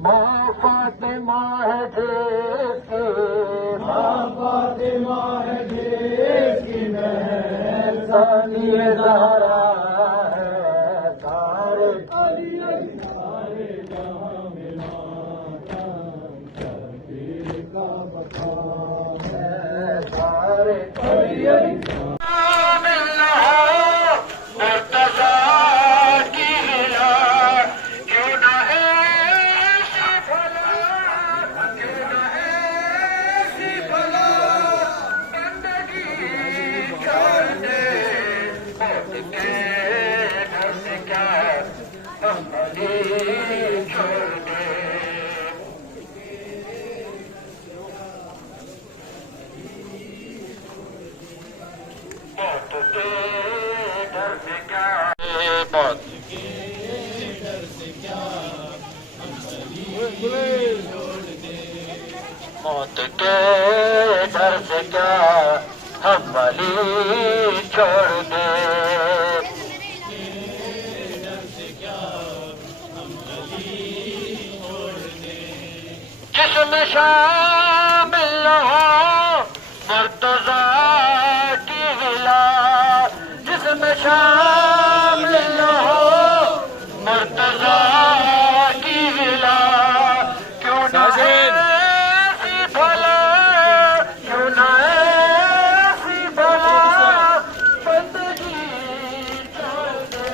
माँ फातिमा है जिसकी, माँ फातिमा है जिसकी सानिए ज़हरा है सारे सारे जहां में माता शबीर का मकाम है। सारे मौत के डर से क्या हम वली छोड़ दे। जिसमें शामिल न हो मुर्तज़ा की विला, जिसमें शामिल न हो मुर्तज़ा की विला, क्यों ना ऐसी भला, क्यों ना ऐसी भला बंदगी छोड़ दे।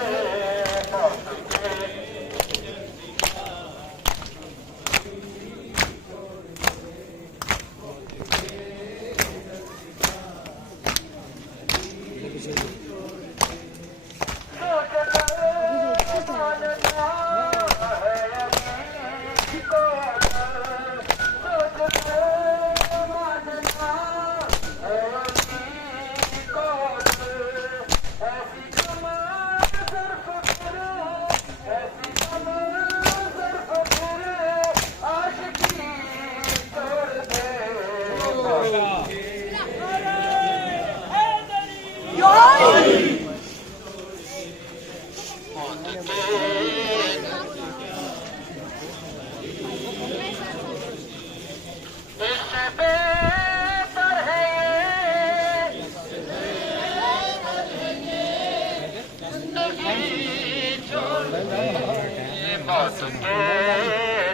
मौत के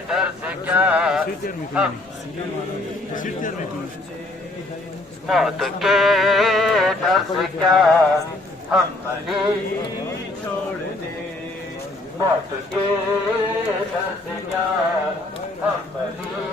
डर से क्या हम, मौत के डर से क्या हम वली छोड़ दे। मौत के डर से क्या हम वली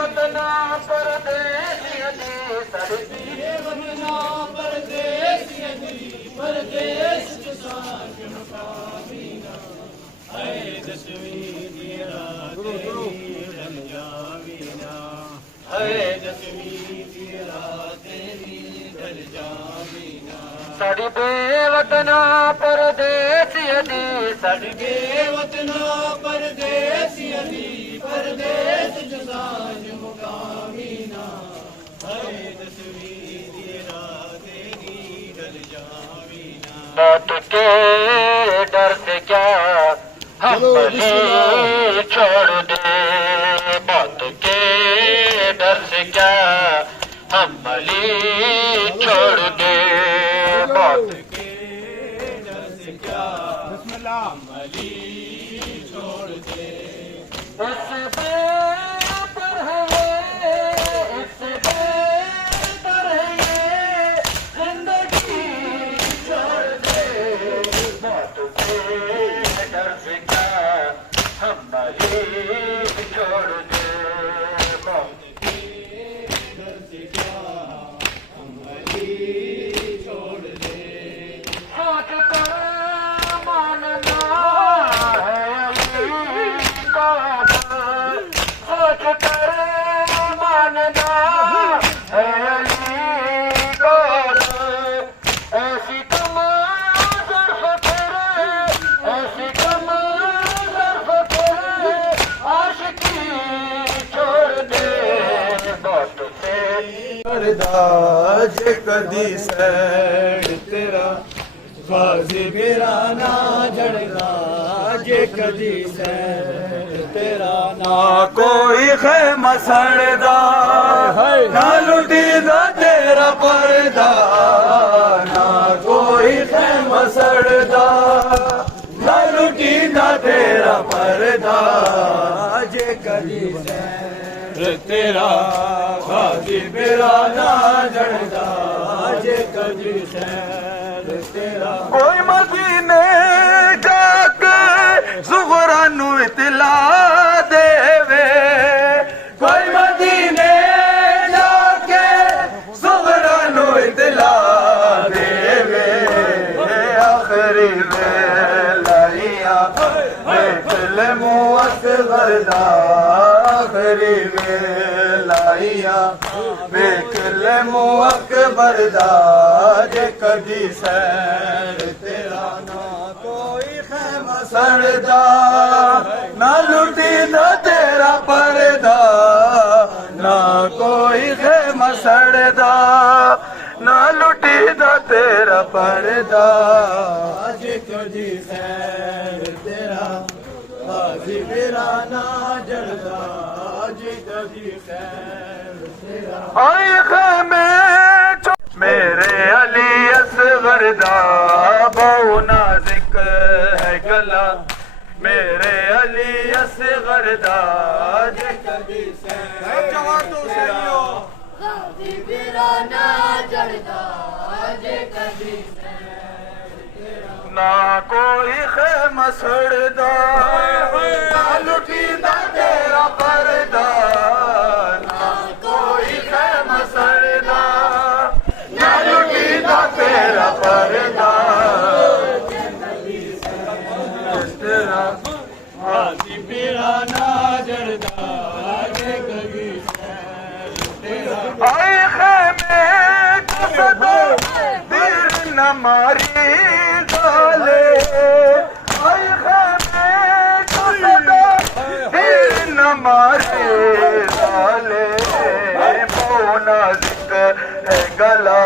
वतना परदेस साड़ी बेवतना परदेसियनी, साड़ी बेवतना परदेसियनी परदेस जसाज मुकामीना। है तस्वीर रातेरी ढल जावीना। मौत के डर से क्या हम वली छोड़ दे। मौत के डर से क्या हम वली छोड़ दे। मौत के डर से क्या हम वली छोड़ दे। इस बेपर है करदा जे कदी सैड तेरा गाजी मेरा ना जड़दा जे कदी सैड तेरा ना कोई खैमा सड़दा ना लुटीदा तेरा पर्दा ना कोई खैमा सड़दा ना लुटीदा तेरा पर्दा जे कदी सैड तेरा गाजी मेरा ना जड़दा जे कदी सैड तेरा कोई मदीने जाके ज़ुहरा नू इतला देवे कोई मदीने जाके ज़ुहरा नू इतला देवे आखिरी वेलाइया बेकल मुअस्गर दा आखिरी वेलाइया बेकल मुअक्बर दा जे कदी सैर तेरा ना कोई खैमा सड़दा ना लुटीदा तेरा पर्दा ना कोई खैमा सड़दा ना लुटीदा तेरा पर्दा जे कदी सैर तेरा गाजी मेरा ना जड़दा जे कदी सैर तेरा आई खैमे मेरे अली असगर दा बहु नाज़िक है गला मेरे अली असगर दा जे कदी सैर जवानों से लियो गाजी मेरा ना जड़दा जे कदी सैर तेरा ना कोई खैमा सड़दा ना लुटीदा तेरा पर्दा ना कोई खैमा सड़दा ना लुटीदा तेरा पर्दा तेरा गाजी मेरा ना जड़दा जे कदी सैर तेरा आए खैमे कसदो दिल न मारी गाले आए खैमे कसदो दिल न मारी गाले बहु नाज़िक है गला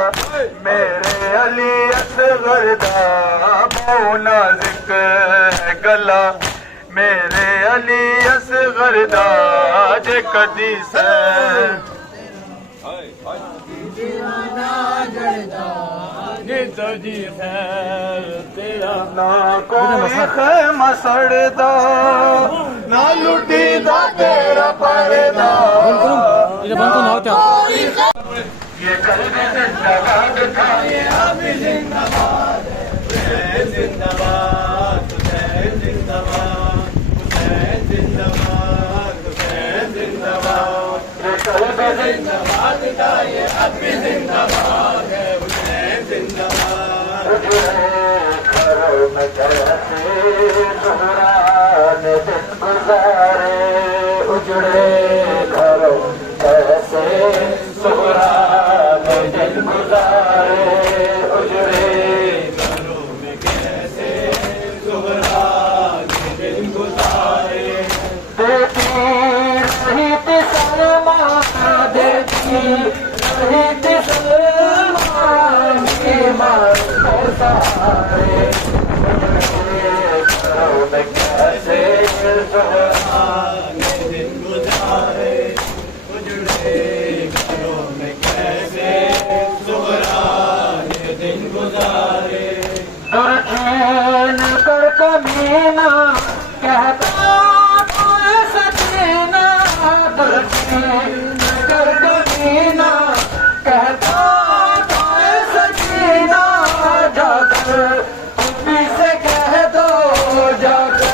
मेरे अली असगर दा बहु नाज़िक है गला मेरे अली असगर दा जे कदी सैर कदी सैर तेरा ना कोई खैमा सड़दा ना लुटीदा तेरा पर्दा ये कलमे जिंदाबाद था ये अभी जिंदाबाद हुसैन जिंदाबाद हुसैन जिंदाबाद हुसैन जिंदाबाद हुसैन जिंदाबाद ये कलमे जिंदाबाद था ये अभी जिंदाबाद है हुसैन जिंदाबाद करो न कैसे ज़ुहरा ने दिन गुज़ारे उजड़े घरों कैसे ज़ुहरा ने दिन गुज़ारे उजड़े घरों में कैसे ज़ुहरा ने दिन गुज़ारे देती रही थी सलमा देती रही थी सलमा की मार सहारे घरों में कैसे ज़ुहरा ने दिन गुज़ारे उजड़े घरों में कैसे ज़ुहरा ने दिन गुज़ारे दुर्चैन कर कमीना कहता तो सकीना दुर्चैन कर कमीना कहता तो सकीना जाकर उम्मी से कह दो जाकर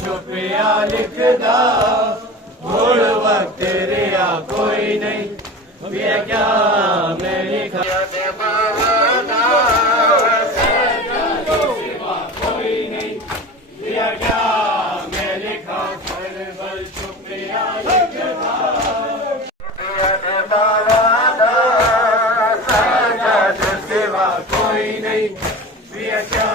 छुपिया लिखदा भूल वक्त रिया कोई नहीं पिया क्या मैं लिखा कोई नहीं पिया क्या मैं लिखा बल छुपिया लिखदा सिवा कोई नहीं पिया क्या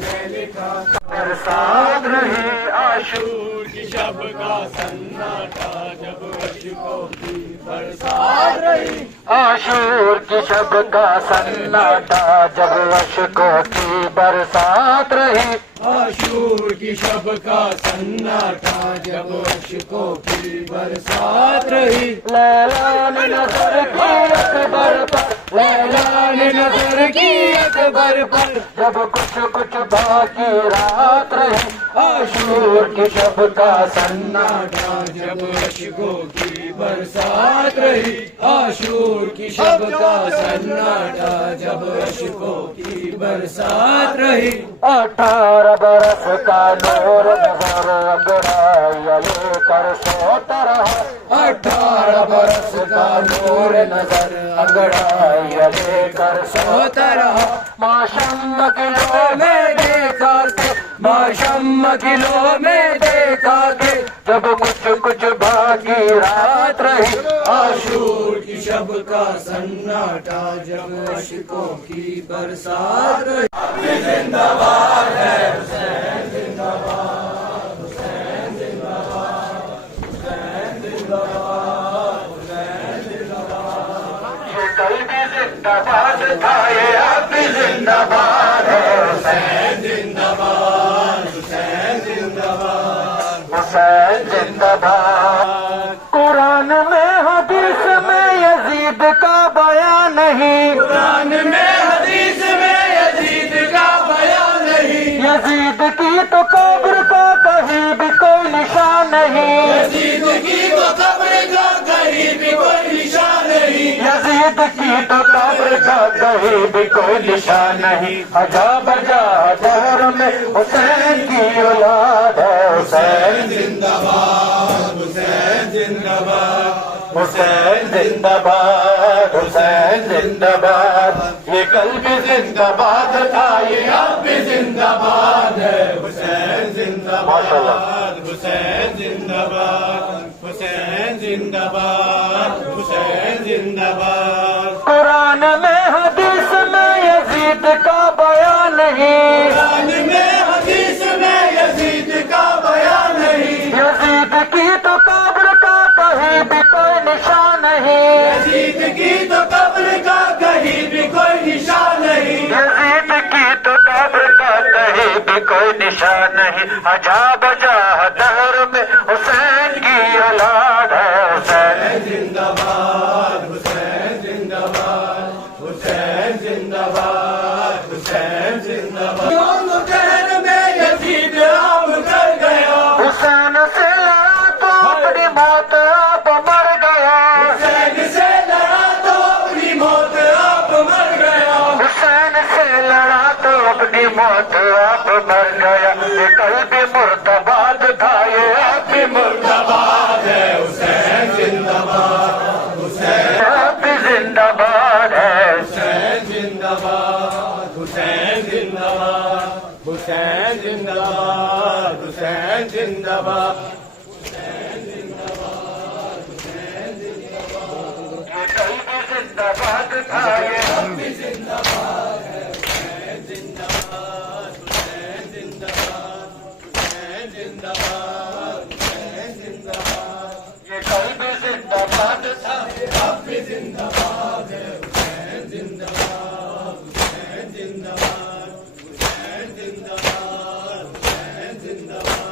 मैं लिखा बरसात रही आशूर की शब का सन्नाटा जब अशकों की बरसात रही आशूर की शब का सन्नाटा जब अशकों की बरसात रही आशूर की शब का सन्नाटा जब अशकों की बरसात रही लैला ने नजर की अकबर पर लैला ने नजर की अकबर पर जब कुछ कुछ बाकी रात रही आशूर की शब का सन्नाटा जब अशकों की बरसात रही आशूर की शब का सन्नाटा जब अशकों की बरसात रही 18 बरस का नूर नजर अंगड़ाया लेकर सोता रहा 18 बरस का नूर नजर अंगड़ाया लेकर सोता रहा माशम किलो में देखा के माशम किलो में देखा के जब कुछ कुछ बाकी रात रही आशूर की शब का सन्नाटा जब अशकों की बरसात रही जिंदाबाद है हुसैन जिंदाबाद हुसैन जिंदाबाद हुसैन जिंदाबाद हुसैन जिंदाबाद ये कल भी जिंदाबाद था ये अब भी जिंदाबाद है हुसैन जिंदाबाद हुसैन जिंदाबाद हुसैन जिंदाबाद कुरान में हदीस में यजीद का बयान नहीं कुरान में हदीस में यजीद का बयान नहीं यजीद की तो कब्र का कहीं भी कोई निशान नहीं यजीद की तो कब्र का कहीं भी कोई निशान नहीं यजीद की तो कब्र का कहीं भी कोई निशान नहीं अजा बजा दौर में हुसैन की औलाद है हुसैन जिंदाबाद हुसैन जिंदाबाद हुसैन जिंदाबाद हुसैन जिंदाबाद ये कल भी जिंदाबाद था ये अब भी जिंदाबाद है हुसैन माशाल्लाह। जिंदाबाद हुसैन जिंदाबाद हुसैन जिंदाबाद हुसैन जिंदाबाद कुरान में हदीस में यजीद का बयान नहीं कुरान में हदीस में यजीद का बयान नहीं यजीद की तो कब्र का कहीं भी कोई निशान नहीं यजीद की तो कब्र का कहीं भी कोई निशान नहीं यजीद की तो कब्र का कहीं भी कोई निशान नहीं अजा बजा दौर में हुसैन की औलाद है हुसैन जिंदाबाद हुसैन जिंदाबाद हुसैन जिंदाबाद हुसैन जिंदाबाद शहर में यजीद आम कर गया हुसैन से लड़ा तो अपनी मौत आप मर मौत आप मर गया, ये कल भी मुर्दाबाद था, ये आप भी मुर्दाबाद है हुसैन जिंदाबाद, हुसैन आप भी जिंदाबाद है। हुसैन जिंदाबाद, हुसैन जिंदाबाद, हुसैन जिंदाबाद, हुसैन जिंदाबाद, ये कल भी जिंदाबाद था, ये हम भी जिंदाबाद है हुसैन जिंदाबाद, हुसैन जिंदाबाद, हुसैन जिंदाबाद, हुसैन जिंदाबाद, ये कल भी जिंदाबाद था, हम भी जिंदाबाद है हुसैन जिंदाबाद, हुसैन जिंदाबाद, हुसैन जिंदाबाद, हुसैन जिंदाबाद।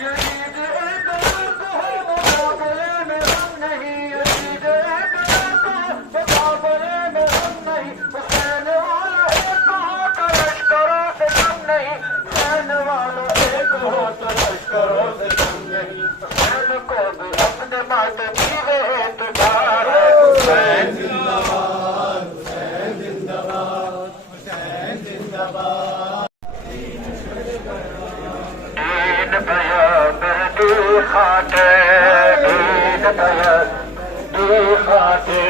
ये ईद एक मुल्क हो मुकाबले में हम नहीं, ये ईद एक मुल्क हो मुकाबले में हम नहीं, हुसैन वाला एक हो तो लश्करों से कम नहीं, हुसैन वाला एक हो तो लश्करों से कम नहीं, हुसैन को भी अपने माथे पीवे तुझार है। हुसैन जिंदाबाद, हुसैन जिंदाबाद, हुसैन जिंदाबाद। दीन भया मेरी खाते, दीन भया दी खाते,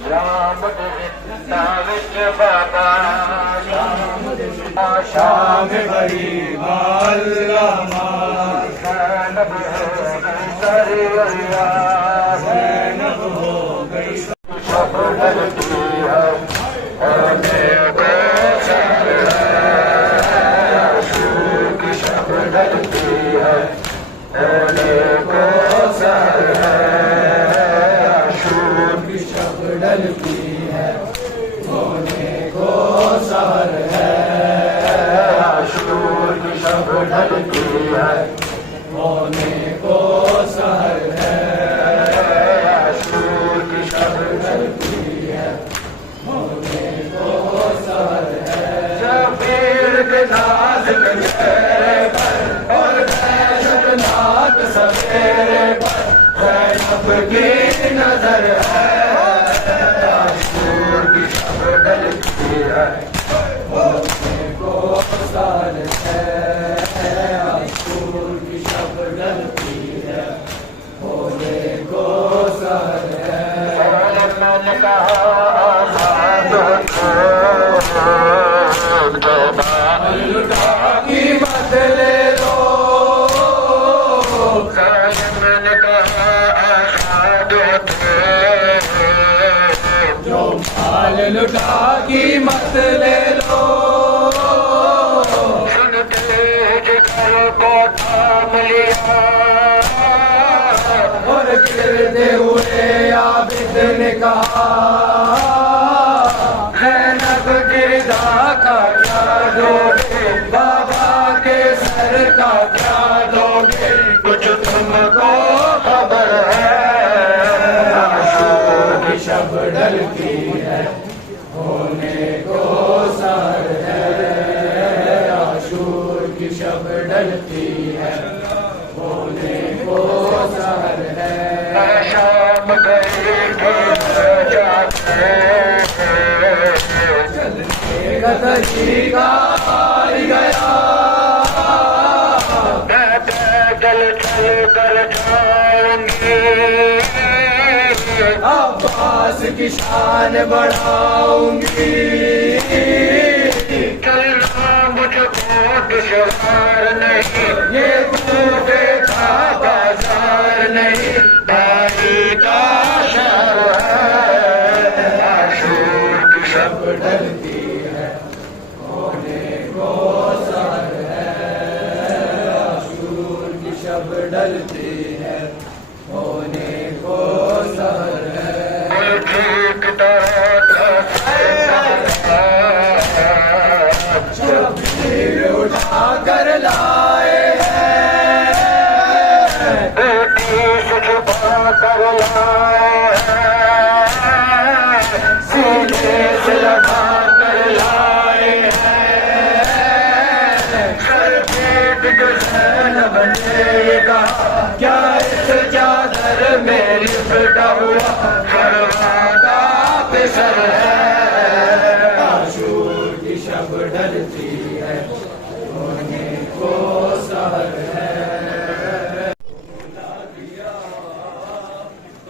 शाम जिंदा विच बाबा, शाम बड़ी मालमा, सैनब हो गई सरिया, ज़ैनब हो गई सब डरती है होने को सर है, आशूर की शब डरती है होने को सर है, आशूर की शब डलती है, होने को सहर है, आशूर की शब ढलती है, होने को सहर है, आशूर की शब डलती है, होने को सहर है। शबीर के नाज के चेहरे पर और दहशतनाक सवेरे पर ज़ैनब की नजर है, आशूर की शब ढलती है, होने को सहर है, आशूर की शब डलती है, होने को सहर है। मैंने कहा आजाद हो लुटा की मत ले लो, मैंने कहा आजाद जो माल लुटा की मत ले लो, सुनते जिगर को थाम लिया, और गिरते हुए आबिद ने कहा, ज़ैनब गिरदा का क्या दोगे, बाबा के सर का क्या दोगे, कुछ तुमको खबर है, आशूर की शब डलती है, होने को सहर है, आशूर की शब डलती है, होने को सहर है। शाम गई जाते गदरी का हार गया, मैं पैदल चल कर जाऊंगी, अब्बास की शान बढ़ाऊंगी, चलना मुझको दुश्वार नहीं, ये तूफे का बाजार नहीं, भाई का शहर है, आशूर की शब शब डलती है, होने को सहर है, आशूर की शब डलती है, होने को सहर है। ठीक तरह शबीर उठा कर लाए हैं, बेटी से छुपा कर लाए हैं, सीने से लगा कर लाए हैं, सर पीट के ज़ैनब ने कहा, क्या इस चादर में लिपटा हुआ फरवा का पेशर है, आशूर की शब डल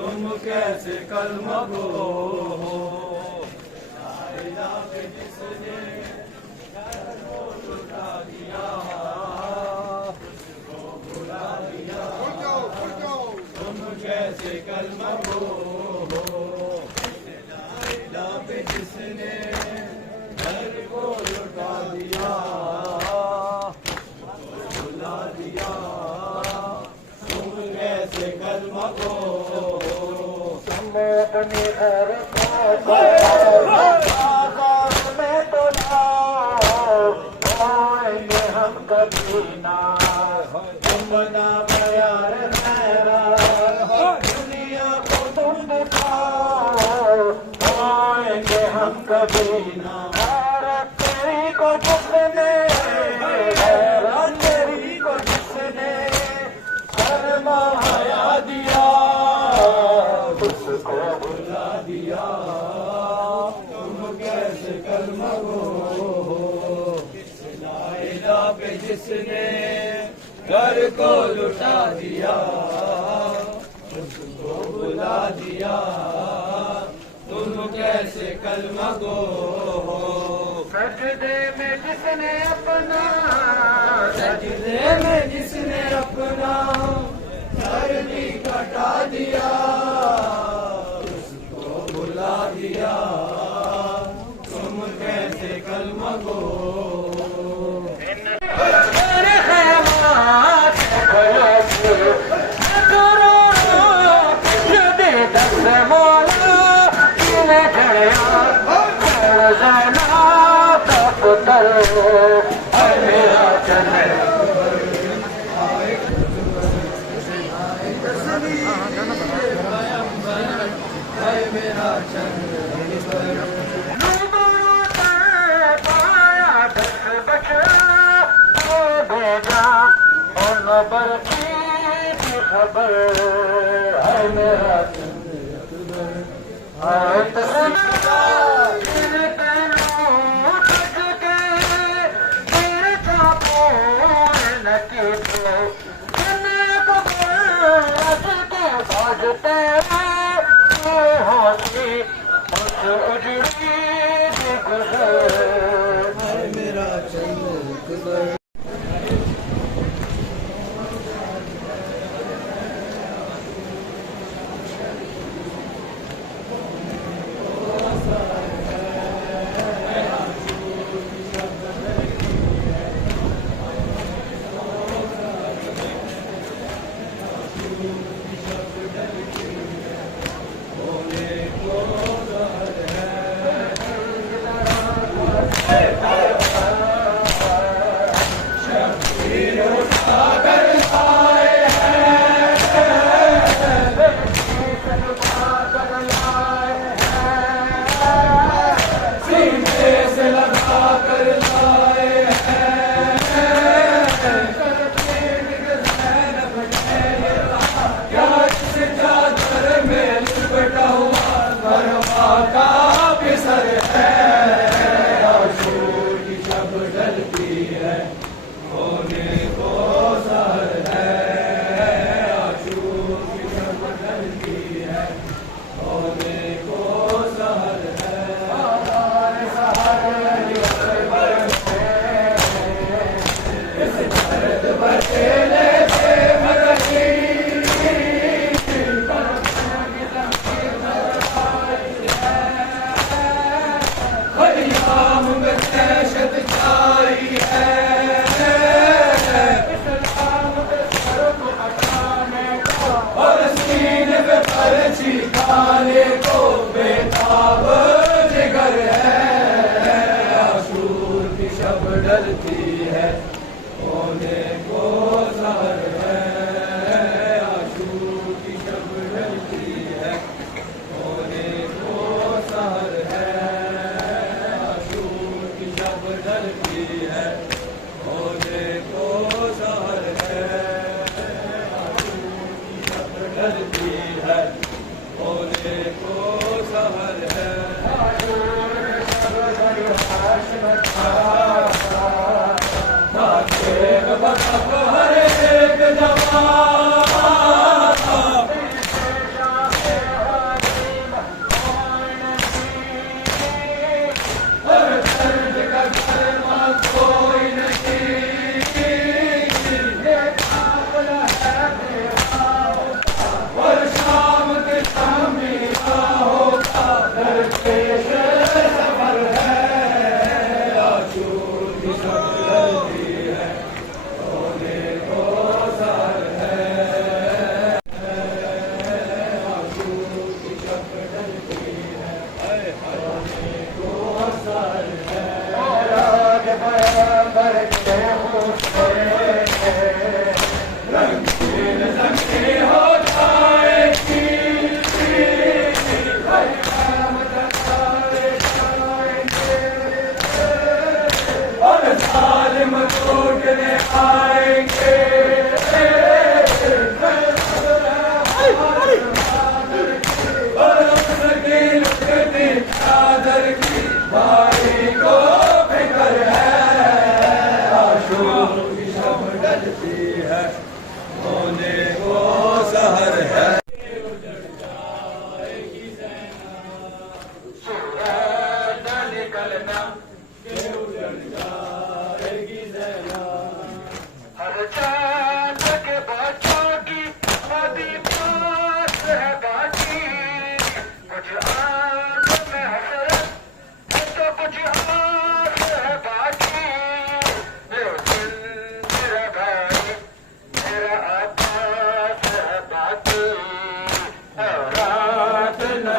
तुम कैसे कलमा गो हो। जिसने घर को लुटा दिया बुला दिया, तुम कैसे कलमा गो हो। जिसने घर को लुटा दिया बुला दिया, तुम कैसे कलमा गो हो। अपने घर को में तो आएंगे हम कभी ना, तुम ना प्यार मेरा दुनिया को तुम दिखाओ, आएंगे हम कभी ना। तेरी को जिसने तेरी को जिसने शर्माया दिया, उसको बुला दिया, तुम कैसे कलमा गो हो। लाइला पे जिसने घर को लुटा दिया उसको बुला दिया, तुम कैसे कलमा गो हो। सजदे में जिसने अपना सजदे में जिसने अपना सर भी कटा दिया उसको बुला दिया, तुम कैसे कलमा गो। खबर की खबर है मेरा मेरा चंद्र खाने को बेताब जिगर है, आशूर की शब डलती है होने को सहर है, आशूर की शब डलती है होने को सहर है, आशूर की शब डलती है होने को सहर है, आशूर की शब डलती है होने को सहर है। हर एक जवान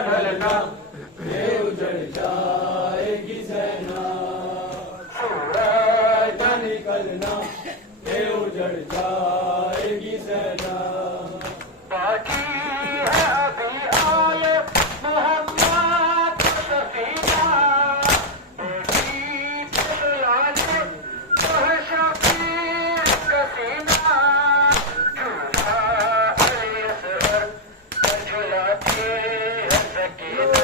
ढलना के उजड़ जाएगी सेना सूरज न निकलना के उजड़ जाएगी सेना बाकी है अभी आए मोहम्मद सफीना बेटी चलाने शफीर कसीना झूठा अली असगर झुलाती है सकीना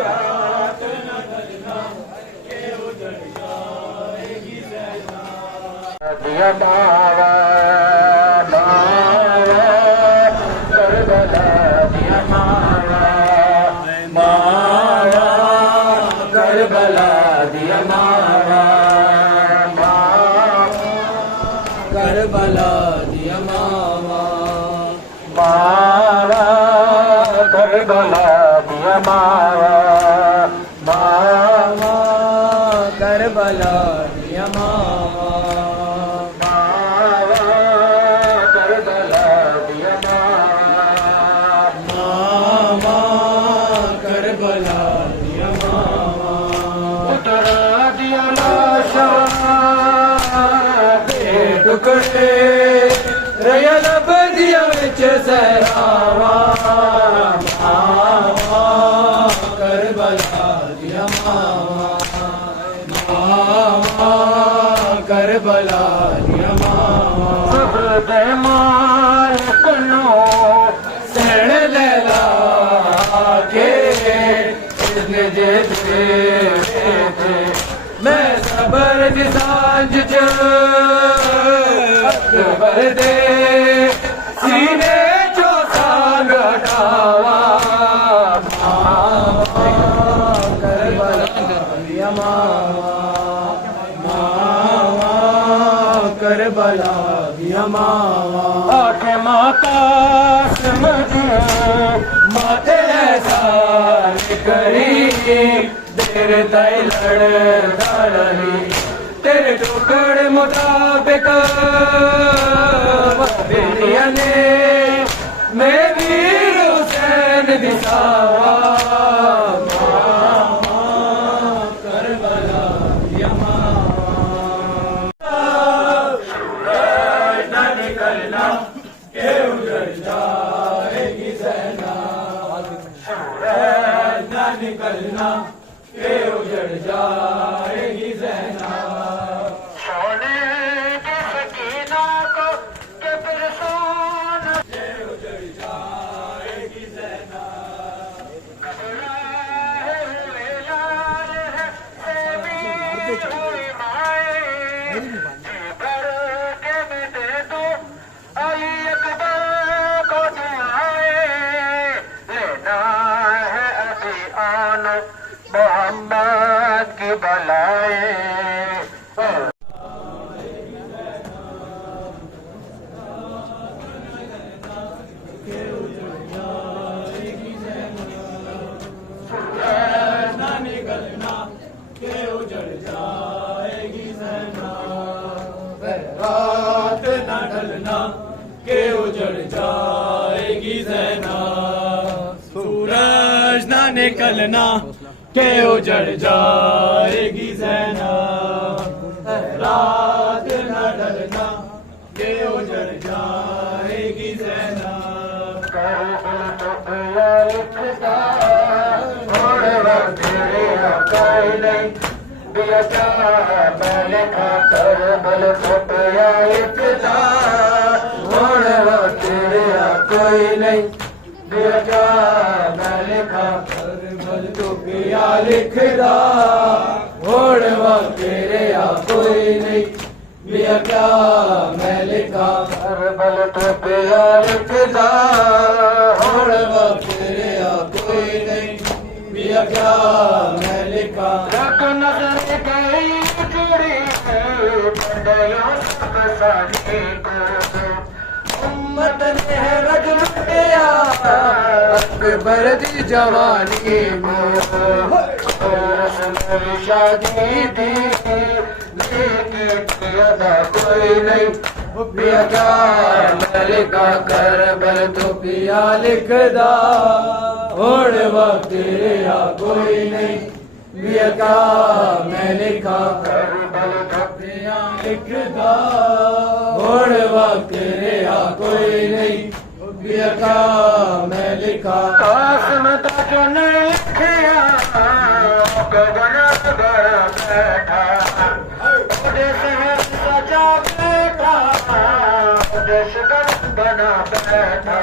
रात न ढलना के उजड़ जाएगी सेना दिया दावा करबला दिया मावा मावा करबला दिया मावा करबला दिया मावा मावा करबला दिया मावा मावा करबला दिया मावा मावा करबला दिया मावा मावा करबला दिया मावा उतरा दिया लाशा दे टुकड़े रया लब दिया विच सहरावा मावा करबला दिया मावा मावा करबला दिया मावा सब बेमान कनो सैण लैला के इसने जे थे मैं सबर दी सांझ च अकबर दे सीने चो सांग हटावा मावा करबला दिया मावा मावा करबला दिया मावा आठ माता समझ माते ऐसा करी देर तय लड़ी तेरे टुकड़े मुताबिक बेलिया ने मैं वीर हुसैन दिखावा मावा करबला दिया मावा सूरज न निकलना के उजड़ जाएगी सेना सूरज न निकलना के उजड़ जाएगी सेना सोने की सकीना को के फिर सोना के उजड़ जाएगी सेना घबराए हुए लाल है सेवी हुई माए जी भर के मैं दे दूं अली अकबर को दुआएं लेना है अभी आन मोहम्मद की बलाएं न निकलना के उजड़ जाएगी सेना रात न ढलना के उजड़ जाएगी सेना सूरज न निकलना के उजड़ जाएगी सेना रात न ढलना के उजड़ जाएगी सेना कोई नहीं बेटा मैं लिखा बल तो पिया लिखदा होड़ वा तेरे आ कोई नहीं बिया क्या मैं लिखा बल तो पिया लिखदा होड़ वा तेरे आ कोई नहीं बिया क्या मैं लिखा रख नजर गई जुड़ी बंदया सब साथी को उम्मत ने है रज लुटिया अकबर दी जवानी में शादी थी लेकिन अदा कोई नहीं पिया क्या मैं लिखा कर बल तो पिया लिखदा और वक्त रिया कोई नहीं बेका मैं लिखा करबल अपनिया लिखदा और वक्त रिया कोई नहीं बेका मैं लिखा कासम तक लिखिया गगन गया बैठा उड़े शहर सजा बैठा उड़े शगन बना बैठा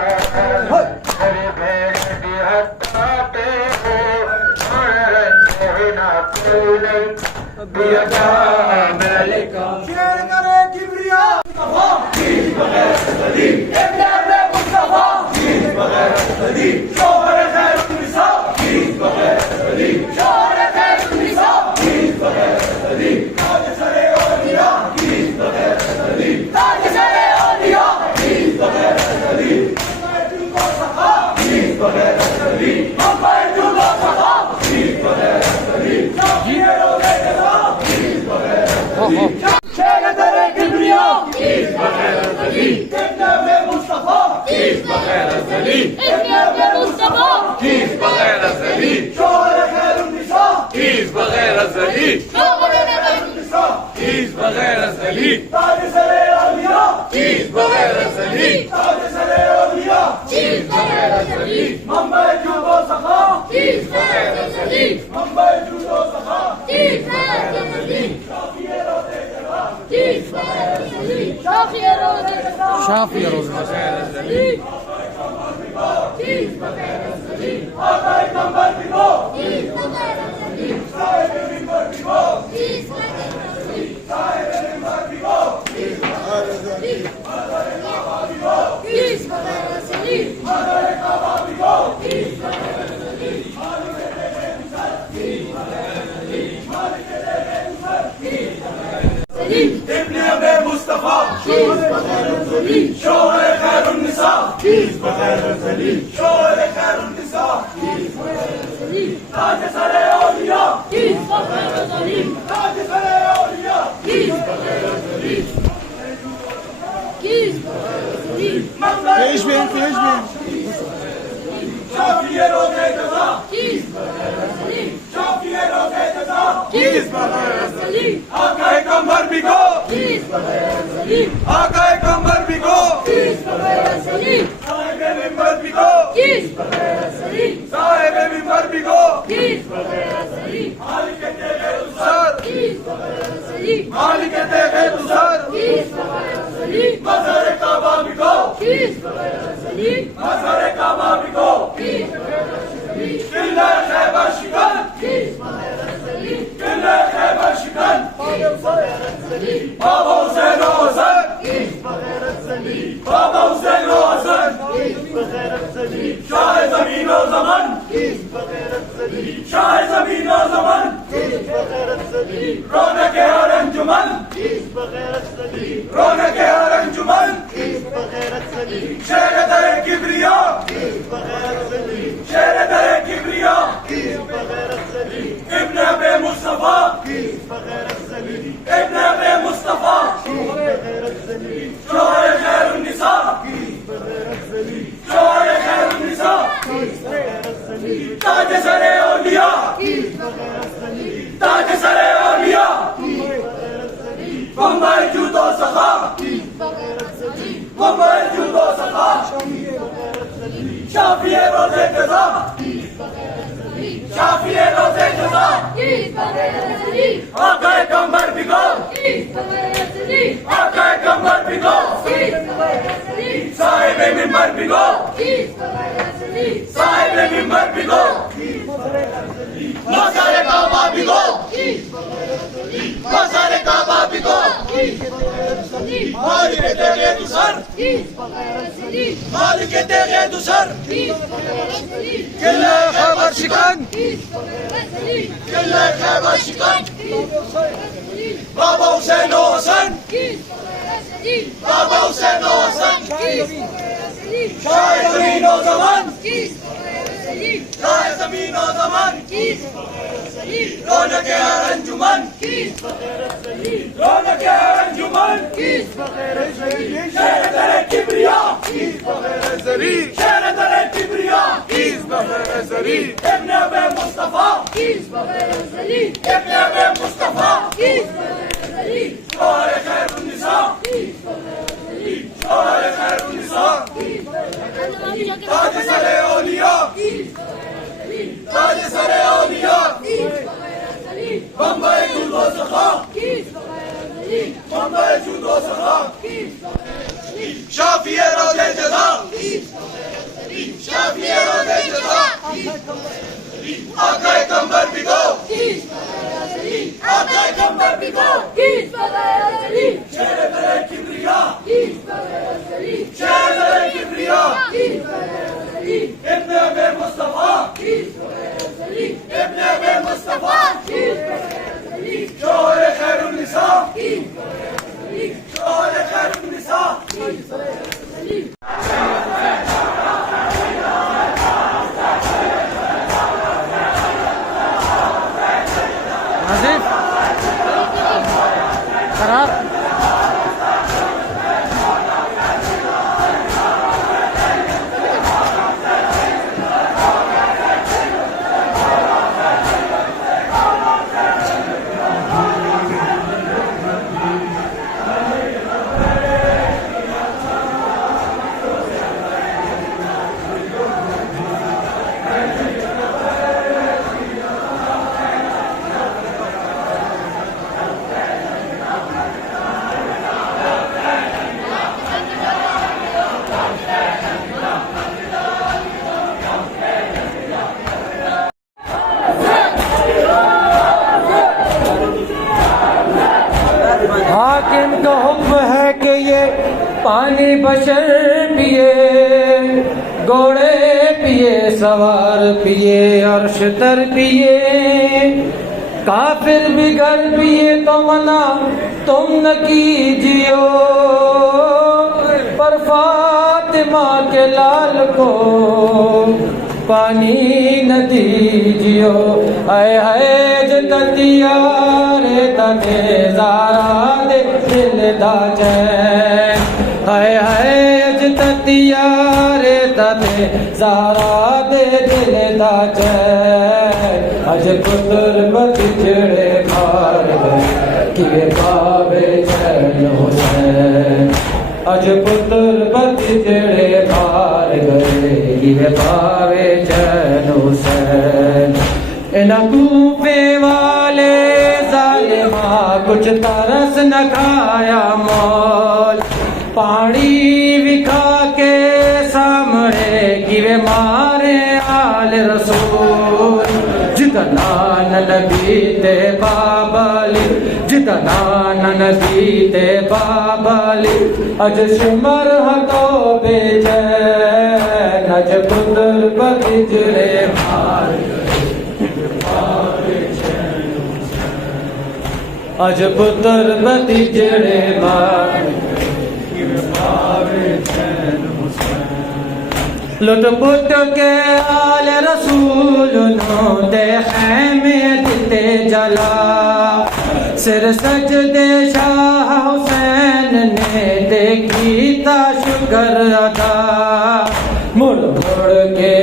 मेरी भेड़ की हत्या पे रंगे ना कोई नहीं बेका मैं लिखा शेर करे किबरिया شافي روز Kibriya, अजली इब्न अबी मुस्तफा किस बगैर अजली इब्न अबी मुस्तफा किस बगैर अजली शोहर खैरुन्निसा शोहर खैरुन्निसा ताज सरे औलिया ताज सरे औलिया बम्बई जूदो सखा बम्बई जूदो सखा शाफिए रोज़े जज़ा शाफिए रोज़े जज़ा आकाए कंबर बिगो आकाए कंबर बिगो किस बगैर अजली शेर करे किबरिया किस बगैर अजली शेर करे किबरिया किस बगैर अजली इब्न अबी मुस्तफा किस बगैर अजली इब्न अबी मुस्तफा किस बगैर अजली शोहर खैरुन्निसा किस बगैर अजली शोहर खैरुन्निसा किस बगैर अजली नाजिफ करार हाकिम का हुक्म है कि ये पानी बशर पिए, घोड़े पिए, सवार पिए और शतर पिए, काफिर भी घर पिए तो मना तुम न कीजियो, पर फातिमा के लाल को पानी न दीजियो। हाय हाय जतिया रे तने ज़ारा दे दिल दा चैन, हाय हाय जतिया रे तने ज़ारा दे दिल दा चैन। अज पुत्र बतिजड़े मार कि पावे चैन हुसैन, अज पुत्र बतिजड़े मार गए कि पावे चैन हुसैन। इन कूफे वाले जालिमा कुछ तरस न खाया मोल, पानी विखा के सामने कि वे मारे आल रसूल। जितना नबी ते बाबली, जितना नबी ते बाबली, अज सिमर हतो बेचैन, अज पुत्र बतिजड़े मार अज पुत्र बतिजड़े मार। लुट पुट के आल रसूल नो दे खैमे दिते जला, सिर सजदे शाह हुसैन ने देखी ता शुक्र अदा। मुड़ मुड़ के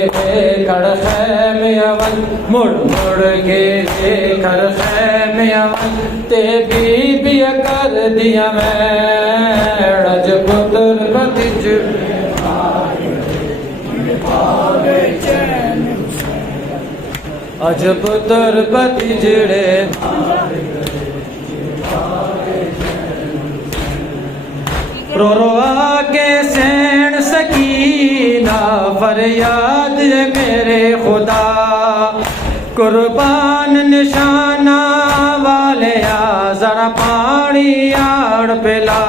खड़ खैमे अवन, मुड़ मुड़ के खड़ खैमे अवन, ते बीबी कर दिया मैं अज पुत्र बतिजड़े अज पुत्र बतिजड़े। रो रो आके सैन सकीना फरियाद है मेरे खुदा, कुर्बान निशाना वाले आ जरा पानी आड़ पिला।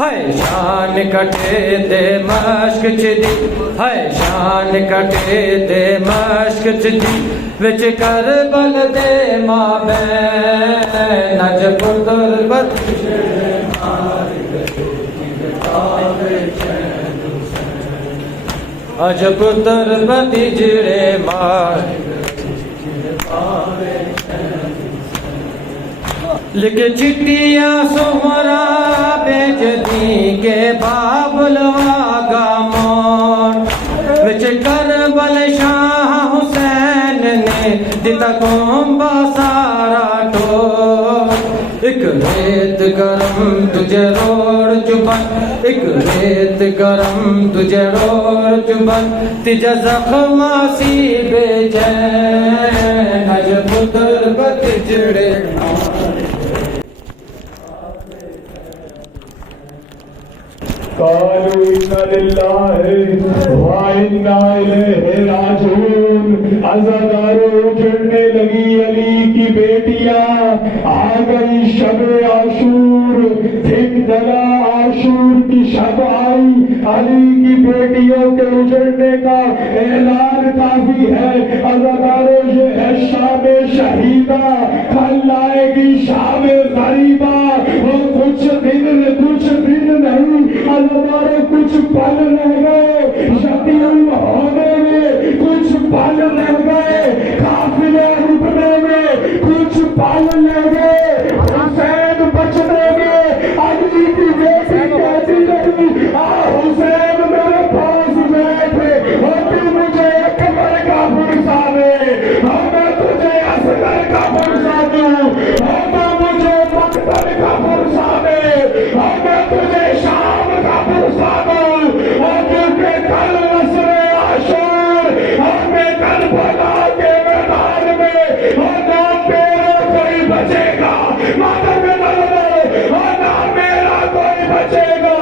है शान कटे दे मश्क चिदी, है शान कटे दे मश्क चिदी, विच करबल दे मां बैन, अज पुत्र बतिजड़े मार अज पुत्र बतिजड़े मार। लिख चिट्ठियां सुमरा बेच दी के बाबुल वागा मोर, विच करबल शाह जिता कौम सारा टोर एक रेत गरम तुझे रोड चुबन एक रेत गरम तुझे रोड चुबन तिजा जख्मासी बेचैन नज पुत्र बतिजड़े कालू इन्ना लिल्लाहि व इन्ना इलैहि राजिऊन। अज़ादारों उजड़ने लगी अली की बेटियां, आ गई शब आशूर, दिन ढला आशूर की शब आई। अली की बेटियों के उजड़ने का ऐलान काफी है। अज़ादारों ये है शाम शहीदा, कल आएगी शाम गरीबा। वो कुछ दिन नहीं, अज़ादारों कुछ पल रह गए, यतीम होने में कुछ पल रह गए, काफिले रुकने में कुछ पल रह गए, हुसैन बचने में। अली की बेटी कहती रही, आ हुसैन मेरे पास बैठे, और तू मुझे अकबर का पुरसा दे, और मैं तुझे असगर का पुरसा दूं, और मैं मुझे मक्तल का पुरसा दे, और मैं तुझे शाम का पुरसा दूं। और क्योंकि कल नस्र आशूर, और मैं कल बना के मैदान में, और ना मेरा कोई बचेगा, माता में और ना मेरा कोई बचेगा।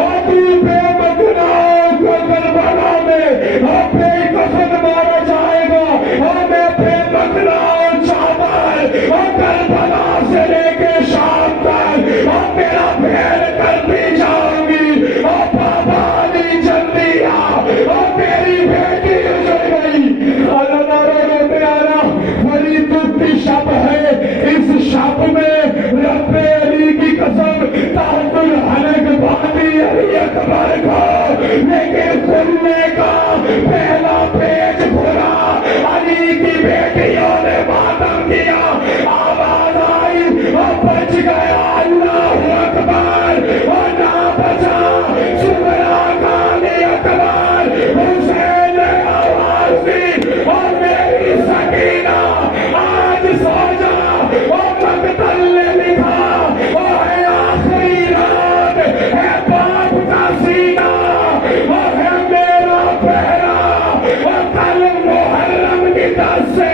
और तू बेमकनाओं को करबला में और बेकफन मारा जाएगा, और मैं बेमकनाओं चावल और करबला से लेके शाम तक और मेरा भेड़ कर भी जाऊंगी। और बाबा अली जल्दी आ, और मेरी बेटी उजड़ गई। बड़ी दुखती शब है, इस शब में रब्बे अली की कसम ताजुल हलक बानी अली अकबर को, लेकिन खुलने का पहला पेज खुला, अली की बेटियों ने मातम किया, आवाज आई और बच गया अल्लाहु अकबर, और ना बचा सुगरा खानी अकबर। हुसैन ने आवाज दी, और मेरी सकीना आज सो जा। और मकतल ने लिखा, और है आखिरी रात, है बाप का सीना, और है मेरा पहरा, और कल मुहर्रम की 10 से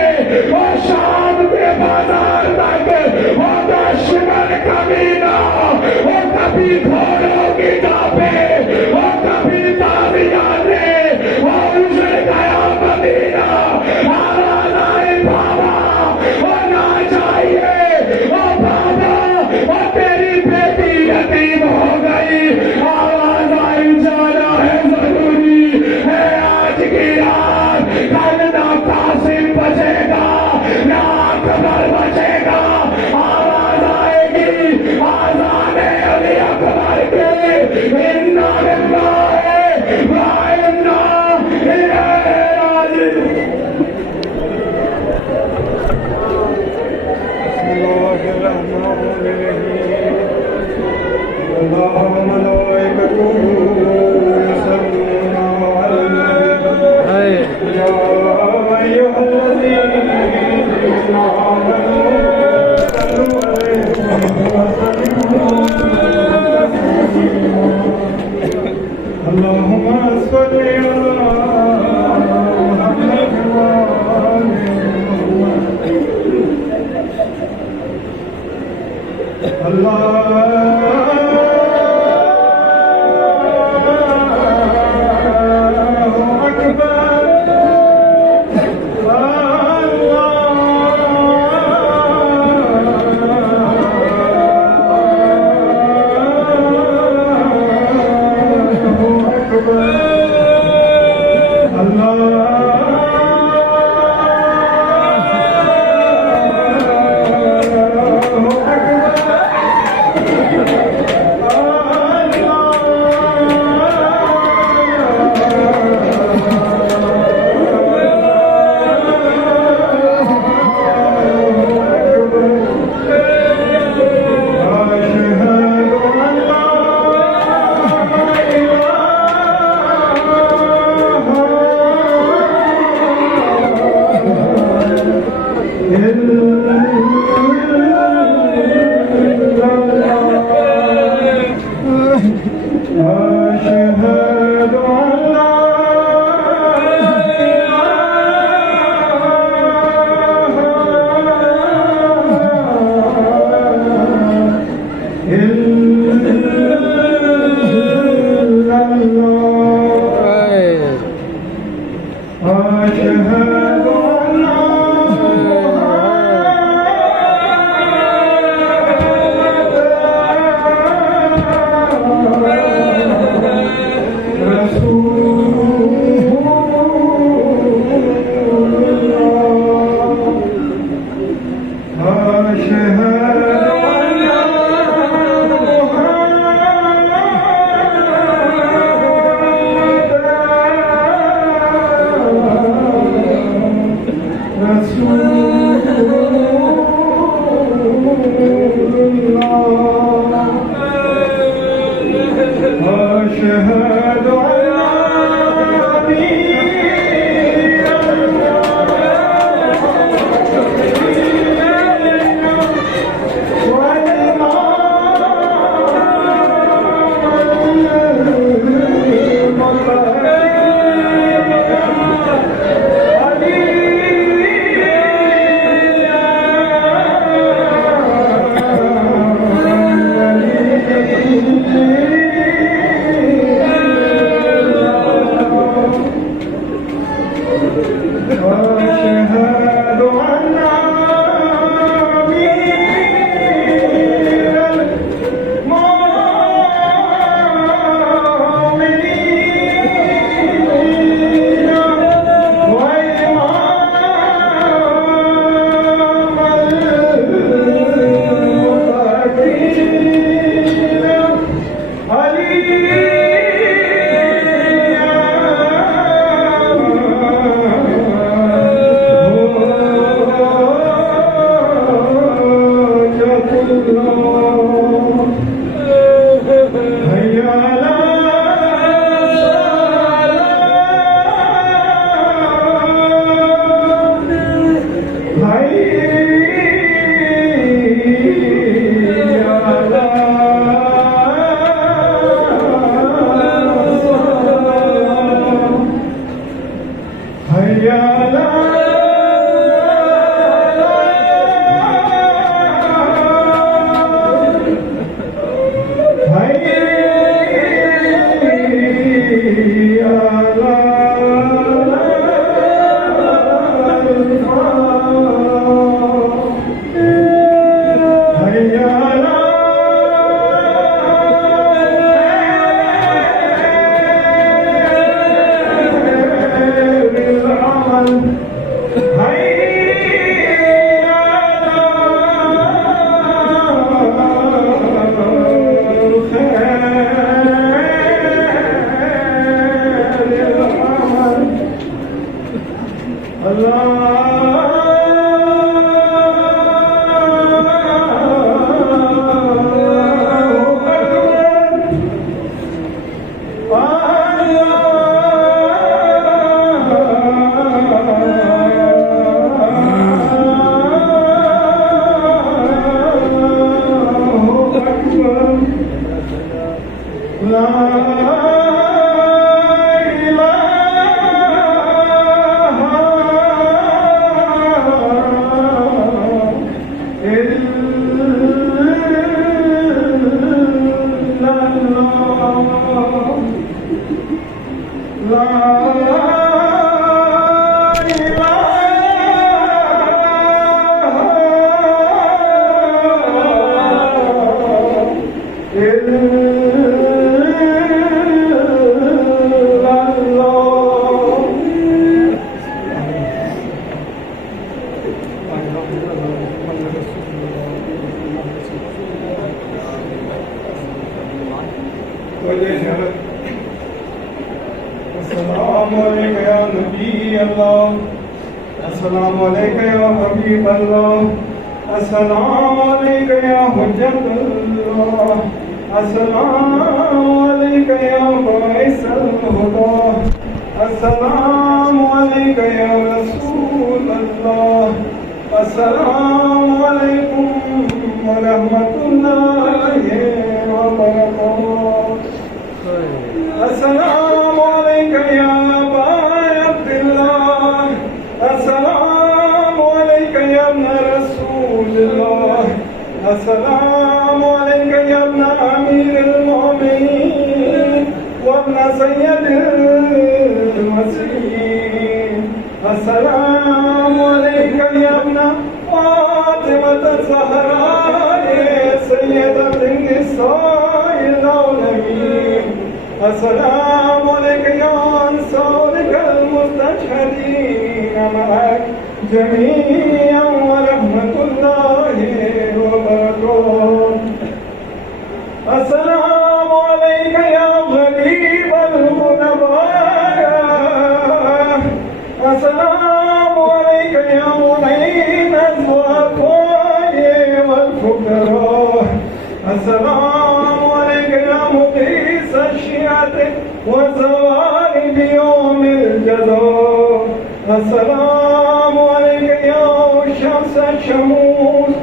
और शाम के बाजार तक होगा शिमर कमीना, और कभी घोड़ों की टापे, और कभी ताबियाने, और उजड़ गया मदीना। आवाज आई बाबा, और ना चाहिए, और बाबा, और तेरी बेटी यतीम हो गई। आवाज आई जाना है जरूरी है आज की रात, कल ना कासिम बचेगा ना अकबर बचेगा। आवाज आएगी आज़ाने अली अकबर के, इन्ना लिल्लाहि व इन्ना इलैहि राजिऊन। سيد المسيح अस्सलामु अलैका या इब्न फातिमत ज़हरा सय्यदतुन निसाइल आलमीन अस्सलामु अलैका या अंसारिकल मुस्तशहीदीन मअक जमीअन व रहमतुल्लाहि व बरकातुहू अस्सलामु अलैका या गरीबल गुरबा अस्सलामु अलैका या मुईन الضعفاء والفقراء अस्सलामु अलैका या मुगीस الشيعة وزوارب يوم الجزاء अस्सलामु अलैका या शम्स الشموس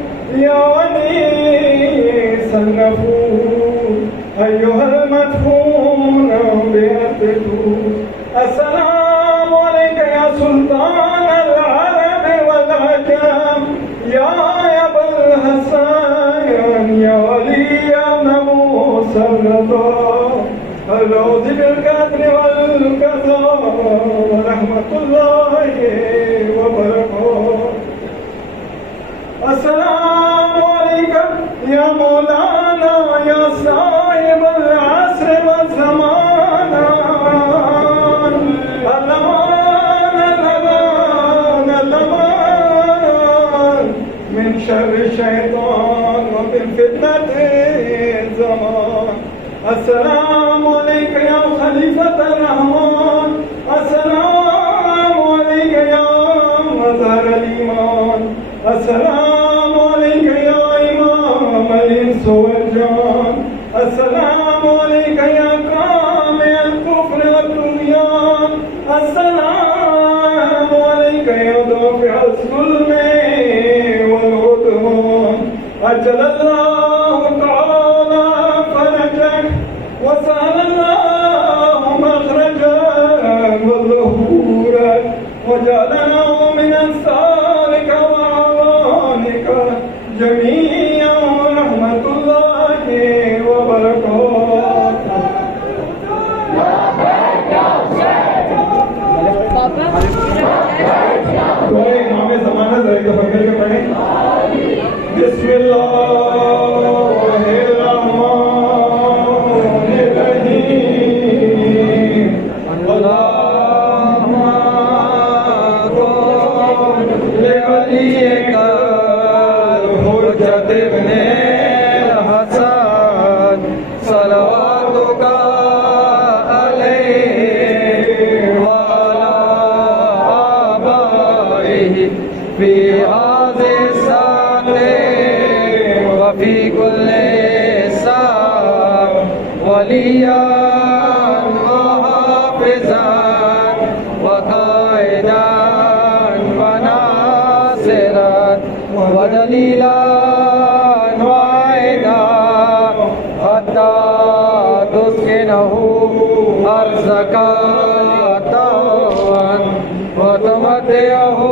يا ونيس النفوس أيها المدفون بالطقوس السلام عليك يا سلطان العرب والعجم يا أبا الحسن يا ولي موسى الرضا العوذ بالقدر والقضاء ورحمة الله وبركاته السلام عليك يا مولانا يا صاحب العصر والزمان الأمان الأمان الأمان من شر الشيطان ومن فتنة الزمان السلام عليك يا خليفة الرحمن السلام عليك يا مظهر الإيمان السلام عليك يا إمام الإنس والجان السلام عليك يا قامع الكفر والطغيان السلام عليك يا دافع الظلم والعدوان أجل الله تعالى فرجك وسهل الله مخرجك وظهورك وجعلنا من أنصارك وعوانك جميعا ورحمة الله وبركاته कोई इमाम ज़माना ज़रा एक दफ़ा मिलकर पढ़ें बिस्मिल्लाहिर्रहमानिर्रहीम अल्लाहुम्मा लिवलियका हुज्जत इब्ने हसन सलवातुका अलैहि व अला आबाइहि फी हाज़ि साते व फी कुल्ले साअ वलियान व हाफ़िज़ान व क़ाइदान व नासिरान व दलीलान व आइनान हत्ता तुस्किनहु अर्ज़का तौअन व तुमत्तिअहु